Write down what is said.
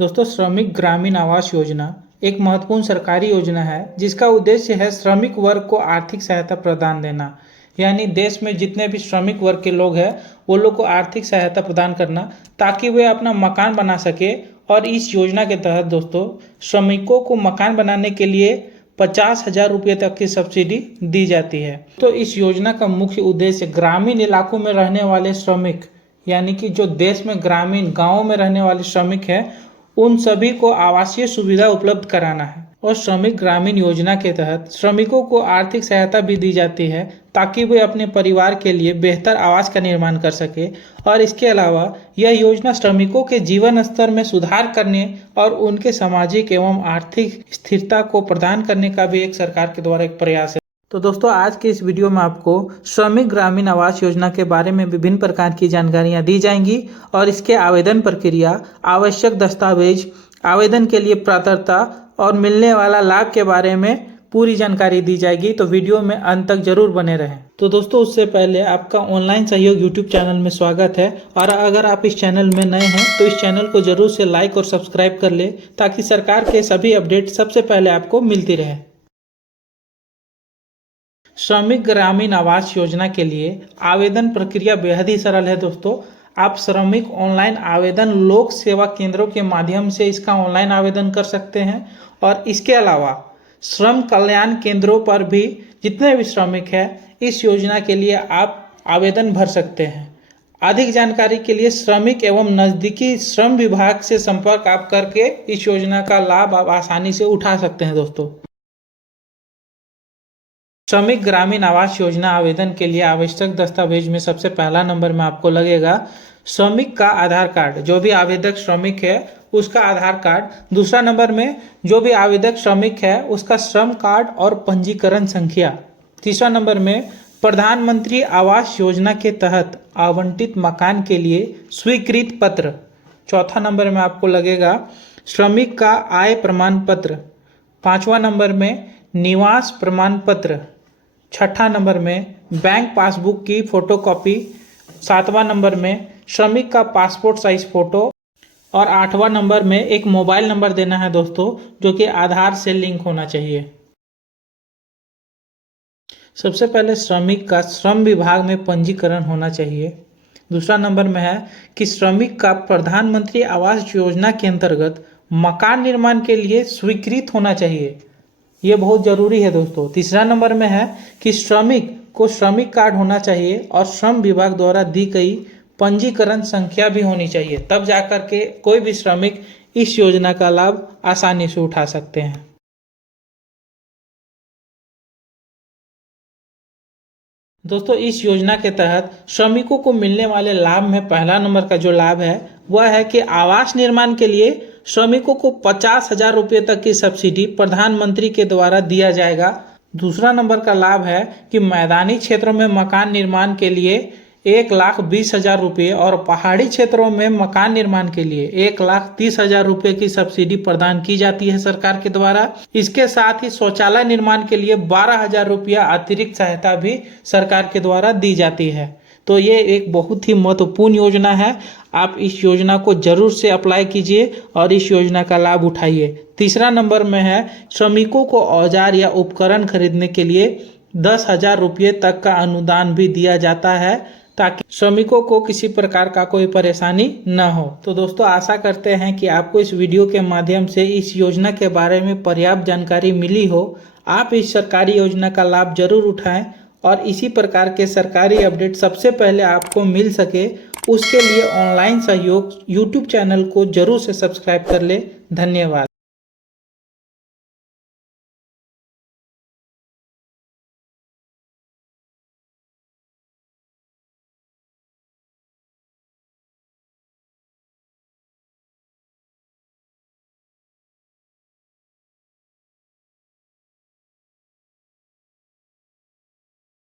दोस्तों, श्रमिक ग्रामीण आवास योजना एक महत्वपूर्ण सरकारी योजना है जिसका उद्देश्य है श्रमिक वर्ग को आर्थिक सहायता प्रदान देना। यानी देश में जितने भी श्रमिक वर्ग के लोग हैं वो लोग को आर्थिक सहायता प्रदान करना ताकि वे अपना मकान बना सके। और इस योजना के तहत दोस्तों श्रमिकों को मकान बनाने के लिए 50,000 रुपये तक की सब्सिडी दी जाती है। तो इस योजना का मुख्य उद्देश्य ग्रामीण इलाकों में रहने वाले श्रमिक यानी कि जो देश में ग्रामीण गाँवों में रहने वाले श्रमिक हैं उन सभी को आवासीय सुविधा उपलब्ध कराना है। और श्रमिक ग्रामीण योजना के तहत श्रमिकों को आर्थिक सहायता भी दी जाती है ताकि वे अपने परिवार के लिए बेहतर आवास का निर्माण कर सके। और इसके अलावा यह योजना श्रमिकों के जीवन स्तर में सुधार करने और उनके सामाजिक एवं आर्थिक स्थिरता को प्रदान करने का भी एक सरकार के द्वारा एक प्रयास है। तो दोस्तों, आज के इस वीडियो में आपको श्रमिक ग्रामीण आवास योजना के बारे में विभिन्न प्रकार की जानकारियां दी जाएंगी और इसके आवेदन प्रक्रिया, आवश्यक दस्तावेज, आवेदन के लिए पात्रता और मिलने वाला लाभ के बारे में पूरी जानकारी दी जाएगी। तो वीडियो में अंत तक जरूर बने रहें। तो दोस्तों, उससे पहले आपका ऑनलाइन सहयोग यूट्यूब चैनल में स्वागत है। और अगर आप इस चैनल में नए हैं तो इस चैनल को जरूर से लाइक और सब्सक्राइब कर ले ताकि सरकार के सभी अपडेट सबसे पहले आपको मिलती रहे। श्रमिक ग्रामीण आवास योजना के लिए आवेदन प्रक्रिया बेहद ही सरल है। दोस्तों, आप श्रमिक ऑनलाइन आवेदन लोक सेवा केंद्रों के माध्यम से इसका ऑनलाइन आवेदन कर सकते हैं। और इसके अलावा श्रम कल्याण केंद्रों पर भी जितने भी श्रमिक हैं इस योजना के लिए आप आवेदन भर सकते हैं। अधिक जानकारी के लिए श्रमिक एवं नज़दीकी श्रम विभाग से संपर्क आप करके इस योजना का लाभ आप आसानी से उठा सकते हैं। दोस्तों, श्रमिक ग्रामीण आवास योजना आवेदन के लिए आवश्यक दस्तावेज में सबसे पहला नंबर में आपको लगेगा श्रमिक का आधार कार्ड। जो भी आवेदक श्रमिक है उसका आधार कार्ड। दूसरा नंबर में जो भी आवेदक श्रमिक है उसका श्रम कार्ड और पंजीकरण संख्या। तीसरा नंबर में प्रधानमंत्री आवास योजना के तहत आवंटित मकान के लिए स्वीकृत पत्र। चौथा नंबर में आपको लगेगा श्रमिक का आय प्रमाण पत्र। पांचवा नंबर में निवास प्रमाण पत्र। छठा नंबर में बैंक पासबुक की फोटोकॉपी। सातवां नंबर में श्रमिक का पासपोर्ट साइज फोटो। और आठवां नंबर में एक मोबाइल नंबर देना है दोस्तों जो कि आधार से लिंक होना चाहिए। सबसे पहले श्रमिक का श्रम विभाग में पंजीकरण होना चाहिए। दूसरा नंबर में है कि श्रमिक का प्रधानमंत्री आवास योजना के अंतर्गत मकान निर्माण के लिए स्वीकृत होना चाहिए। ये बहुत ज़रूरी है दोस्तों। तीसरा नंबर में है कि श्रमिक को श्रमिक कार्ड होना चाहिए और श्रम विभाग द्वारा दी गई पंजीकरण संख्या भी होनी चाहिए। तब जाकर के कोई भी श्रमिक इस योजना का लाभ आसानी से उठा सकते हैं। दोस्तों, इस योजना के तहत श्रमिकों को मिलने वाले लाभ में पहला नंबर का जो लाभ है वह है कि आवास निर्माण के लिए श्रमिकों को 50,000 रुपये तक की सब्सिडी प्रधानमंत्री के द्वारा दिया जाएगा। दूसरा नंबर का लाभ है कि मैदानी क्षेत्रों में मकान निर्माण के लिए 1,20,000 रुपये और पहाड़ी क्षेत्रों में मकान निर्माण के लिए 1,30,000 रुपये की सब्सिडी प्रदान की जाती है सरकार के द्वारा। इसके साथ ही शौचालय निर्माण के लिए 12,000 रुपया अतिरिक्त सहायता भी सरकार के द्वारा दी जाती है। तो ये एक बहुत ही महत्वपूर्ण योजना है। आप इस योजना को जरूर से अप्लाई कीजिए और इस योजना का लाभ उठाइए। तीसरा नंबर में है श्रमिकों को औजार या उपकरण खरीदने के लिए 10,000 रुपये तक का अनुदान भी दिया जाता है ताकि श्रमिकों को किसी प्रकार का कोई परेशानी न हो। तो दोस्तों, आशा करते हैं कि आपको इस वीडियो के माध्यम से इस योजना के बारे में पर्याप्त जानकारी मिली हो। आप इस सरकारी योजना का लाभ जरूर उठाएं और इसी प्रकार के सरकारी अपडेट सबसे पहले आपको मिल सके उसके लिए ऑनलाइन सहयोग यूट्यूब चैनल को जरूर से सब्सक्राइब कर ले। धन्यवाद।